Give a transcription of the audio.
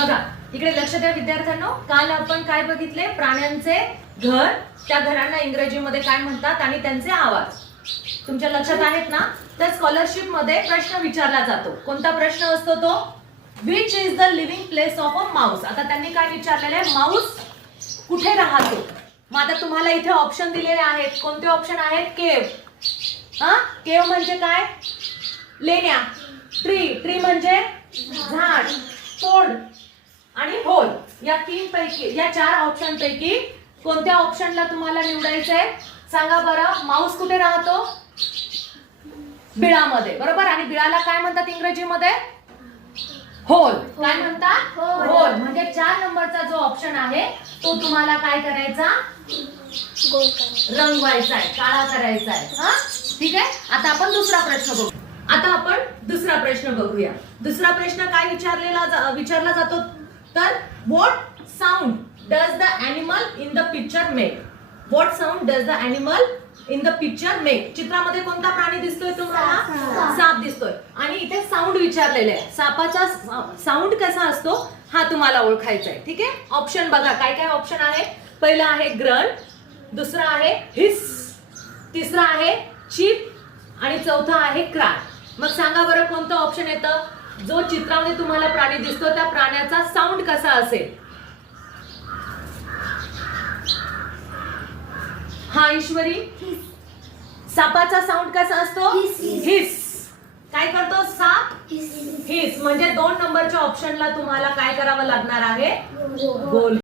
बघा इकडे लक्ष द्या विद्यार्थ्यांनो, काल आपण काय बघितले, प्राण्यांचे घर, त्या घरांना इंग्रजीमध्ये काय म्हणतात आणि त्यांचे आवाज तुमच्या लक्षात आहेत ना. तर स्कॉलरशिप मध्ये प्रश्न विचारला जातो. कोणता प्रश्न असतो तो, which is the living place of a mouse. आता त्यांनी काय विचारलेले आहे, माऊस कुठे राहतो. मग आता तुम्हाला इथे ऑप्शन दिलेले आहेत. कोणते ऑप्शन आहेत, केव. केव म्हणजे काय, लेण्या. ट्री म्हणजे झाड, तोड आणि होल. या तीन पैकी, या चार ऑप्शन पैकी कोणत्या ऑप्शनला तुम्हाला निवडायचंय सांगा बरं. माऊस कुठे राहतो, बिळामध्ये, बरोबर. आणि बिळाला काय म्हणतात इंग्रजीमध्ये, होल. काय म्हणतात, होल. म्हणजे 4 नंबरचा जो ऑप्शन आहे तो तुम्हाला काय करायचा, रंगवायचा आहे, काळा करायचा आहे. ठीक आहे. आता आपण दुसरा प्रश्न बघू. दुसरा प्रश्न काय विचारला जातो तर, what sound does the animal in the picture make. What sound does the animal in the picture make. चित्रामध्ये कोणता प्राणी दिसतोय तुम्हाला, साप दिसतोय. आणि इथे साऊंड विचारलेले आहे. सापाचा साऊंड कसा असतो हा तुम्हाला ओळखायचा आहे. ठीक आहे. ऑप्शन बघा, काय काय ऑप्शन आहे. पहिला आहे ग्रंट, दुसरा आहे हिस, तिसरा आहे चीप आणि चौथा आहे क्राय. मग सांगा बरं कोणतं ऑप्शन येतं, जो चित्रामध्ये तुम्हाला प्राणी दिसतो त्या प्राण्याचा साऊंड कसा असेल. हा ईश्वरी, सापाचा साऊंड कसा असतो, हिस. काय करतो साप, हिस. म्हणजे 2 नंबरच्या ऑप्शनला तुम्हाला काय करावं लागणार आहे, गोल.